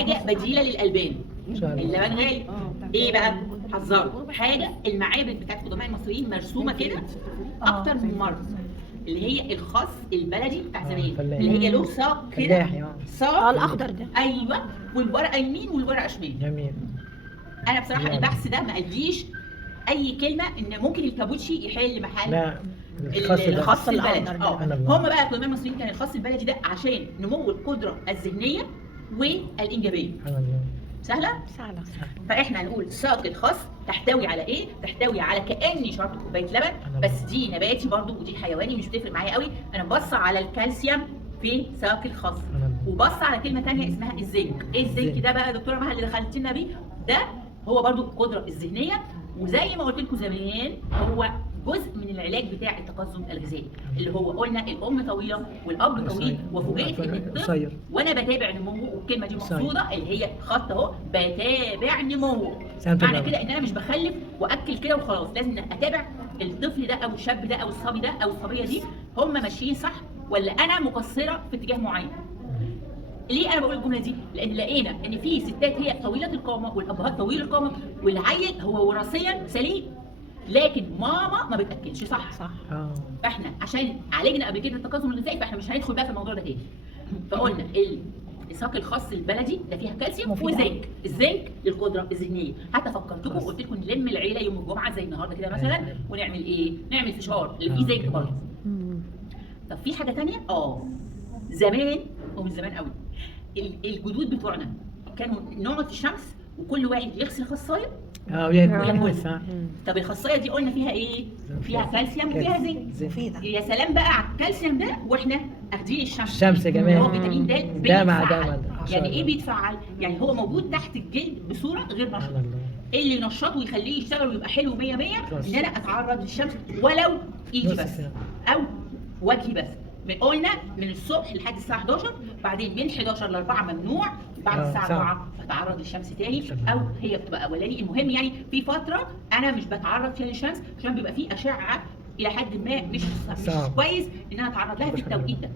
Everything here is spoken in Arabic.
حاجه بديله للالبان. اللبن غالي. ايه بقى؟ حذروا حاجه، المعابد بتاعت قدماء المصريين مرسومه كده اكتر من مره، اللي هي الخس البلدي بتاع زمان، اللي هي له ساق كده، ساق الاخضر ده. ايوه، والورقه يمين والورقه شمال. جميل. انا بصراحه البحث ده ما قاليش اي كلمه ان ممكن الكابوتشي يحل محل لا الخاص الخاص البلدي. الأخضر هم بقى قدماء المصريين كان الخاص البلدي ده عشان نمو القدره الذهنيه والانجابيه. سهله؟ سهله. فاحنا هنقول ساق الخس تحتوي على ايه؟ تحتوي على كاني شربت كوبايه لبن، بس دي نباتي برضو ودي حيواني، مش بتفرق معايا قوي. انا ببص على الكالسيوم في ساق الخس، وبص على كلمه ثانيه اسمها الزنك. ايه الزنك ده بقى يا دكتوره مها اللي دخلتينا بيه؟ ده هو برضو القدره الذهنيه، وزي ما قلت لكم زمان هو جزء من العلاج بتاع التقزم الغذائي، اللي هو قلنا الام طويله والاب طويل، وفوجئت ان الطفل وانا بتابع نموه، والكلمه دي مقصوده اللي هي خط اهو، بتابع نموه. معنى كده ان انا مش بخلف واكل كده وخلاص، لازم اتابع الطفل ده او الشاب ده او الصبي ده او الصبيه دي هم ماشيين صح ولا انا مقصره في اتجاه معين. ليه انا بقول الجمله دي؟ لان لقينا ان في ستات هي طويله القامه والابهات طويل القامه، والعيل هو وراثيا سليم، لكن ماما ما بتاكلش صح. فاحنا عشان عالجنا قبل كده التقزم الغذائي، فاحنا مش هندخل بقى في الموضوع ده تاني. فقلنا الساق الخاص البلدي ده فيها كالسيوم وزنك. الزنك للقدره الذهنيه. حتى فكرتكم وقلت لكم نلم العيله يوم الجمعه زي النهارده كده مثلا، ونعمل ايه؟ نعمل فشار اللي فيه زنك برضه. طب في حاجه ثانيه؟ زمان، ومن زمان قوي، الجدود بتوعنا كانوا نقعد في الشمس وكل واحد يغسل خصايه وياكلها. طب الخصايه دي قلنا فيها ايه؟ فيها كالسيوم وفيها زنك. مفيده. يا سلام بقى على الكالسيوم ده واحنا اخدين الشمس. الشمس كمان. هو فيتامين د بيتفعل. يعني ايه بيتفعل؟ يعني هو موجود تحت الجلد بصوره غير نشطه. ايه اللي ينشطه ويخليه يشتغل ويبقى حلو 100 100؟ ان انا اتعرض للشمس ولو ايدي بس او وجهي بس. قلنا من الصبح لحد الساعه 11، بعدين من 11 ل 4 ممنوع، بعد الساعه 4 بتعرض للشمس تاني، او هي بتبقى اولاني. المهم يعني في فتره انا مش بتعرض فيها للشمس عشان بيبقى في اشعه الى حد ما مش كويس ان انا اتعرض لها في التوقيت ده.